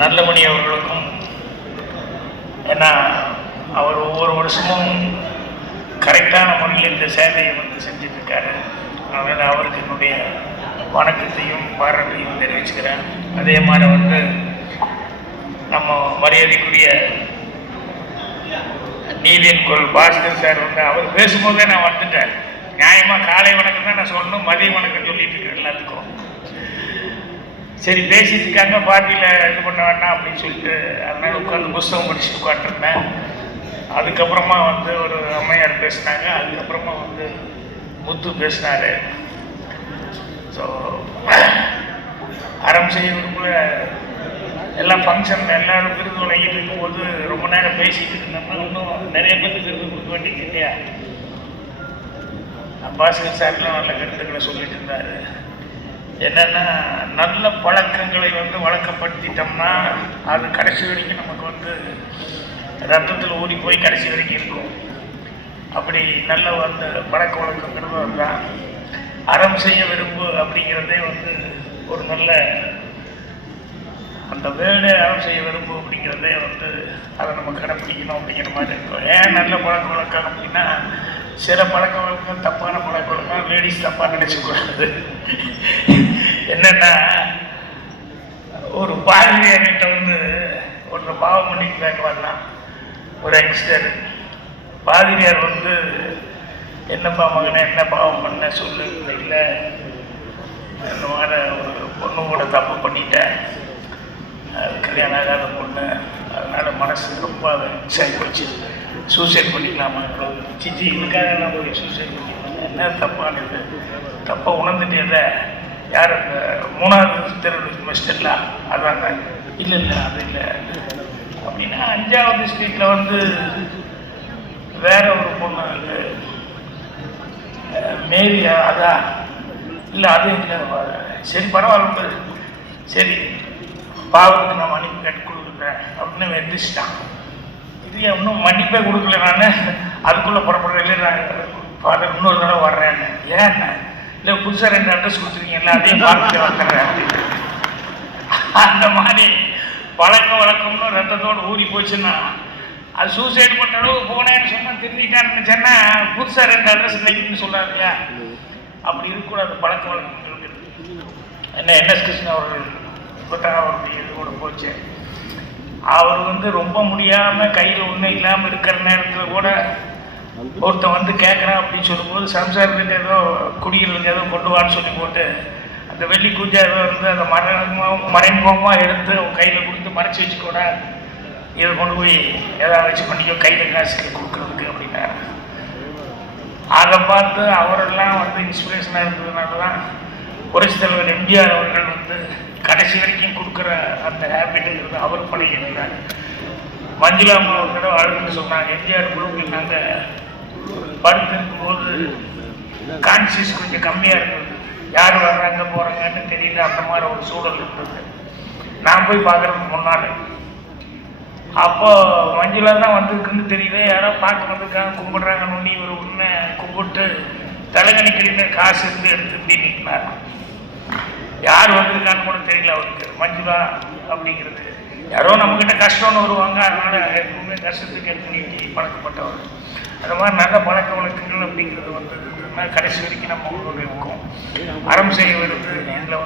நல்லமணி அவர்களுக்கும், ஏன்னா அவர் ஒவ்வொரு வருஷமும் கரெக்டான முறையில் இந்த சேவையை செஞ்சிட்ருக்காரு. அதனால் அவருக்கு என்னுடைய வணக்கத்தையும் பாராட்டையும் தெரிவிச்சுக்கிறேன். அதே மாதிரி நம்ம மரியாதைக்குரிய நீதியின் குரல் பாஸ்கர் சார் அவர் பேசும்போதே நான் வந்துட்டேன். நியாயமாக காலை வணக்கம் தான் நான் சொல்லணும், மதிய வணக்கம் சொல்லிட்டு இருக்கேன் எல்லாத்துக்கும். சரி பேசிட்டு இருக்காங்க, பார்ட்டியில் இது பண்ண வேண்டாம் அப்படின்னு சொல்லிட்டு அதனால் உட்காந்து புஸ்தகம் படிச்சுட்டு உட்காந்துருந்தேன். அதுக்கப்புறமா ஒரு அம்மையார் பேசினாங்க. அதுக்கப்புறமா முத்து பேசினார். ஸோ அறம் செய்ய விரும்பல எல்லாம் ஃபங்க்ஷன் எல்லாரும் விருது வழங்கிட்டு இருக்கும்போது ரொம்ப நேரம் பேசிட்டு இருந்தோம்னா இன்னும் நிறைய பேருக்கு விருது கொடுக்க வேண்டியது இல்லையா? பாஸ்கர் சார்லாம் நல்ல கருத்துக்களை சொல்லிட்டு இருந்தார். என்னென்னா நல்ல பழக்கங்களை வழக்கப்படுத்திட்டோம்னா அது கடைசி வரைக்கும் நமக்கு ரத்தத்தில் ஊறி போய் கடைசி வரைக்கும் இருக்கும். அப்படி நல்ல பழக்க வழக்கங்கிறது அதுதான். அறம் செய்ய விரும்பு அப்படிங்கிறதே ஒரு நல்ல அந்த வேர்டு அறம் செய்ய விரும்பு அப்படிங்கிறதே அதை நம்ம கடைப்பிடிக்கணும் அப்படிங்கிற மாதிரி இருக்கும். ஏன் நல்ல பழக்க வழக்கம் அப்படின்னா, சில பழக்க வழக்கம் தப்பான பழக்க வழக்கம் லேடிஸ் தப்பாக நினச்சிக்கூடாது. என்னென்னா ஒரு பாதிரியார்கிட்ட ஒரு பாவம் பண்ணிட்டு வரலாம். ஒரு யங்ஸ்டர் பாதிரியார் என்னப்பா மகனை என்ன பாவம் பண்ண சொல்லு, இல்லை இந்த மாதிரி ஒரு பொண்ணு கூட தப்பு பண்ணிட்டேன், கல்யாணம் ஆகாத பொண்ணு, அதனால் மனசு ரொம்ப சரி போச்சு, சூசைட் பண்ணிக்கலாமா? சிச்சி இதுக்காக நான் போய் சூசைட் பண்ணிக்கலாம், என்ன தப்பானது, தப்பாக உணர்ந்துட்டேத யார் அந்த 3வது தெரு மிஸ்டர்ல அதாங்க, இல்லை இல்லை அது இல்லை அப்படின்னா 5வது ஸ்ட்ரீட்டில் வேற ஒரு பொண்ணு மேரியா, அதான் இல்லை அது இல்லை, சரி பரவாயில்ல, சரி பாவத்துக்கு நான் மன்னிப்பு கேட்டு கொடுக்குறேன் அப்படின்னு எந்திரிச்சிட்டான். இது இன்னும் மன்னிப்பே கொடுக்கல, நான் அதுக்குள்ளே புறப்படுறேன். இல்லை நான் ஃபாதர் இன்னொரு தடவை வர்றேன்னு. ஏன் இல்லை புதுசாக 2 அட்ரஸ் கொடுத்துருக்கீங்களா, அதையும் பார்த்துட்டு வந்துடுறேன் அப்படின்னு. அந்த மாதிரி பழக்க வழக்கம்னு ரத்தத்தோடு ஊறி போச்சுன்னா அது சூசைடு பண்ணுற அளவுக்கு போனேன்னு சொன்னால் திருந்திட்டான்னு நினச்சேன்னா புதுசாக 2 அட்ரஸ் இல்லைன்னு சொல்கிறாரு இல்லையா? அப்படி இருக்கக்கூடாது. பழக்க வழக்கங்கள் என்ன என்எஸ் கிருஷ்ணன் அவர்கள் இப்போதான் அவருடைய இது கூட போச்சு. அவர் ரொம்ப முடியாமல் கையில் ஒன்றும் இல்லாமல் இருக்கிற நேரத்தில் கூட ஒருத்தன் கேட்குறான் அப்படின்னு சொல்லும்போது சம்சாரத்துக்கு ஏதோ குடிகளுக்கு ஏதோ கொண்டு வான்னு சொல்லி போட்டு அந்த வெள்ளி குஞ்சா ஏதோ அந்த மறைமுகமாக எடுத்து கையில் கொடுத்து மறைச்சி வச்சுக்கூட இதை கொண்டு போய் ஏதாவது வச்சு பண்ணிக்கோ, கையில் காசுக்கு கொடுக்குறதுக்கு அப்படின்னா அதை பார்த்து அவரெல்லாம் இன்ஸ்பிரேஷனாக இருந்ததுனால தான் புரட்சி தலைவர் எம்ஜிஆர் அவர்கள் கடைசி வரைக்கும் கொடுக்குற அந்த ஹேபிட்டுங்கிறது அவர் பழகினார். மஞ்சுளா அம்மா ஒரு தடவை அழுதுன்னு சொன்னாங்க, எம்ஜிஆர் குழுவில் நாங்கள் படுத்திருக்கும்போது கான்சியஸ் கொஞ்சம் கம்மியாக இருந்தது, யார் வர்றாங்க போகிறாங்கன்னு தெரியல, அந்த மாதிரி ஒரு சூழல் இருந்தது. நான் போய் பார்க்குறதுக்கு முன்னால் அப்போ மஞ்சுளா தான் வந்திருக்குன்னு தெரியல, யாரோ பார்க்க வந்திருக்காங்க, கும்பிடுறாங்கன்னு நீ ஒரு உண்மை கும்பிட்டு தலைகணிக்கிற காசு எடுத்து இப்படி நிற்கினார். யார் வந்திருக்கான்னு கூட தெரியல அவருக்கு. மஞ்சுளா அப்படிங்கிறது யாரோ நம்மக்கிட்ட கஷ்டம்னு வருவாங்க, அதனால எப்பவுமே கஷ்டத்துக்கு எடுத்து நீட்டி பழக்கப்பட்டவர். அந்த மாதிரி நல்ல பழக்க வழக்கங்கள் அப்படிங்கிறது கடைசி வரைக்கும் நம்ம இருக்கோம். அறம் செய்ய வருது இதில்